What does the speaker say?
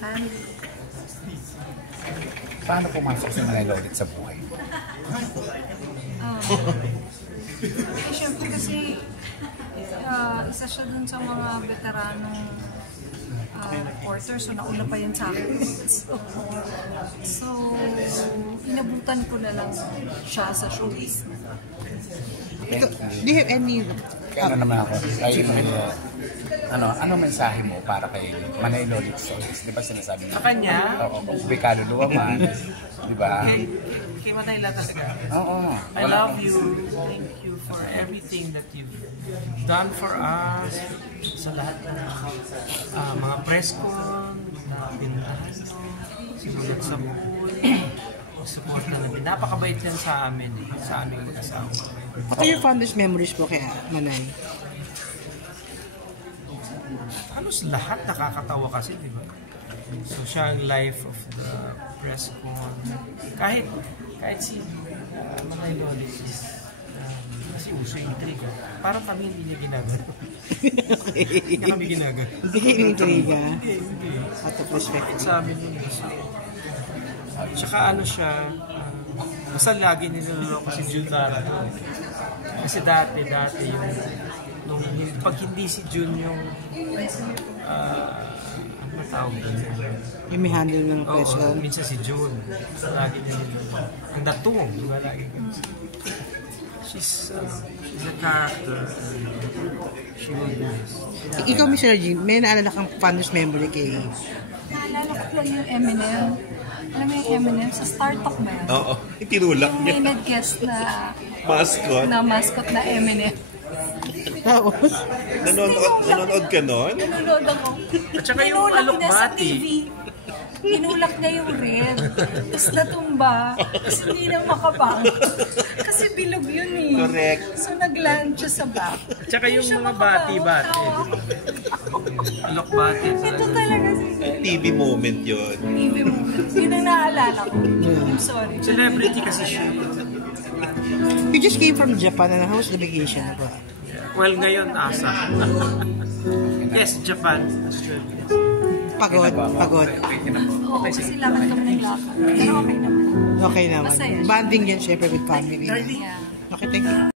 Family. Paano pumasok si Manay Lolith sa buhay? Siyempre kasi isa siya dun sa mga veteranong reporter, so nauna pa yun sa akin. So inabutan ko na lang siya sa showbiz. Do you have any... Ano naman ako, ano mensahe mo para kay Manay Lolith Solis? Di ba sinasabi niya? Sa kanya? Oo, kung may kaluluwa man. Di ba? Kay Manay lang talaga. Oo. I love you. Thank you for everything that you've done for us. Sa lahat ng mga press con, na pinuntahan mo, sinulat sa pool, support na namin. Napakabait yan sa amin, sa aming mag-asawa. What are your fondest memories po kay Manay? Halos lahat nakakatawa kasi, di ba? So siya ang life of the press con. Kahit si Manay Lolith is kasi uso yung intriga. Parang kami hindi niya ginagawa. Hindi kami ginagawa. Hindi kayo intriga? Hindi. Out of respect. Sa amin yun. Tsaka ano siya, basta lagi niloloko si Jun Dara. Kasi dati yung pag hindi si Jun yung ano tawag doon? Yung may handle ng press con? Minsan si Jun. Lagi niloloko. Ang datong, di ba lagi? She's a character. She will do this. Ikaw, Mr. Regine, may naalala kang fondest memory kay... Naalala ko lang yung Eminem. Alam mo yung Eminem? Sa Startup ba yan? Oo, itinulak Yung niya. may nag-guest na Mascot. na Eminem. Tapos? Nanonood ka nun? Nanonood ako. At saka yung alokbati. Tinulak niya yung red. Tapos natumba. Tapos hindi na makabang. Kasi bilog yun eh. Correct. So nag-land siya sa back. At saka yung mga bati-bati. Alokbati. Ito talaga si TV moment yun. TV moment. Yun ang naalala ko. I'm sorry. Celebrity kasi siya. You just came from Japan and how was the vacation? Well, ngayon, asa. Yes, Japan. Pagod. Oo, kasi lakad kami ng lakad. Pero okay naman. Okay naman. Masaya siya. Banding yan syempre with family. Yeah. Okay, thank you.